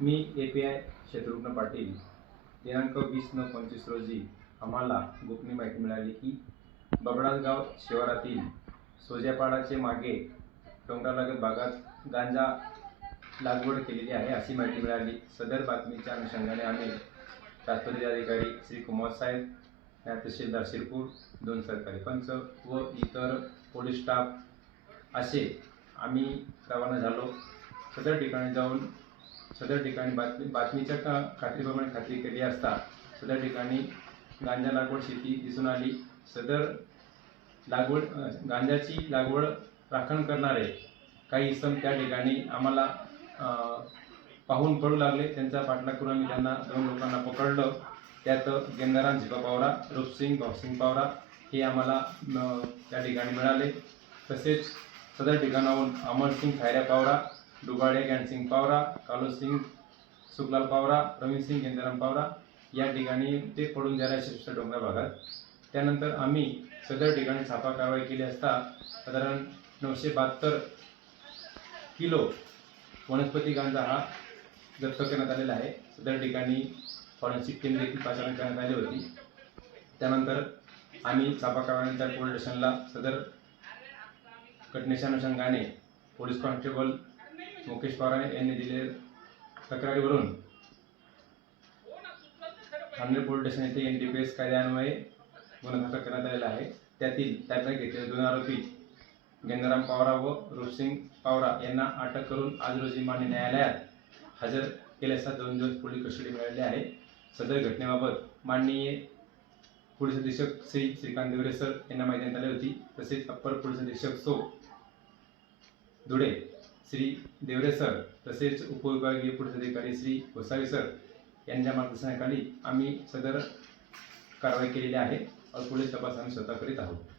Me A P I Shatrughna Patil. दिनांक वीस नऊ पंचवीस रोजी आम्हाला गोपनीय माहिती मिळाली की बबडासगाव शिवारातील सोज्यापाडाचे मागे डोंगरालगत भागात गांजा लागवड केलेली आहे अशी माहिती मिळाली. सदर बातमीच्या अनुषंगाने आम्ही राष्ट्रपती अधिकारी श्री कुमार साहेब या तहसीलदार शिरपूर दोन सरकारी पंच व इतर पोलीस स्टाफ असे आम्ही रवाना झालो. सदर ठिकाणी जाऊन सदर ठिकाणी बातमी बातमीच्या का खात्रीप्रमाणे खात्री केली असता सदर ठिकाणी गांजा लागवड शेती दिसून आली. सदर लागवड गांजाची लागवड राखण करणारे काही इसम त्या ठिकाणी आम्हाला पाहून पडू लागले. त्यांचा पाठलाग करून आम्ही त्यांना दोन लोकांना पकडलं. त्यात गेंदाराम झिपा पावरा रूपसिंग भाऊसिंग पावरा हे आम्हाला त्या ठिकाणी मिळाले. तसेच सदर ठिकाणाहून अमरसिंग खायऱ्या पावरा डुबाडे ज्ञानसिंग पावरा कालोसिंग सुखलाल पावरा प्रवीणसिंग गेंदाराम पावरा या ठिकाणी ते पडून जाणार शिष्ट डोंगरा भागात. त्यानंतर आम्ही सदर ठिकाणी छापा कारवाई केली असता साधारण नऊशे बहात्तर किलो वनस्पती गांजा हा जप्त करण्यात आलेला आहे. सदर ठिकाणी फॉरेन्सिक टीम देखील पाचारण करण्यात आली होती. त्यानंतर आम्ही छापा कारवाईनंतर पोलीस स्टेशनला सदर घटनेच्या अनुषंगाने पोलीस कॉन्स्टेबल मुकेश पाराणे यांनी दिलेल्या तक्रारीवरून. ठाणे पोलीस स्टेशन येथे एन डी पी एस कायद्यान्वये गुन्हा दाखल करण्यात आलेला आहे. त्यातील त्यांना घेतलेले दोन आरोपी गेंदाराम पावरा व रूपसिंग पावरा यांना अटक करून आज रोजी मान्य न्यायालयात हजर केले असता दोन दिवस पोलीस कस्टडी मिळाली आहे. सदर घटनेबाबत माननीय पोलीस अधीक्षक श्री श्रीकांत देवरे सर यांना माहिती देण्यात आली होती. तसेच अप्पर पोलीस अधीक्षक सो धुळे श्री देवरे सर तसेच उपविभागीय पोलीस अधिकारी श्री गोसावी सर यांच्या मार्गदर्शनाखाली आम्ही सदर कारवाई केलेली आहे. और पुढील तपास आम्ही स्वतः करीत आहोत.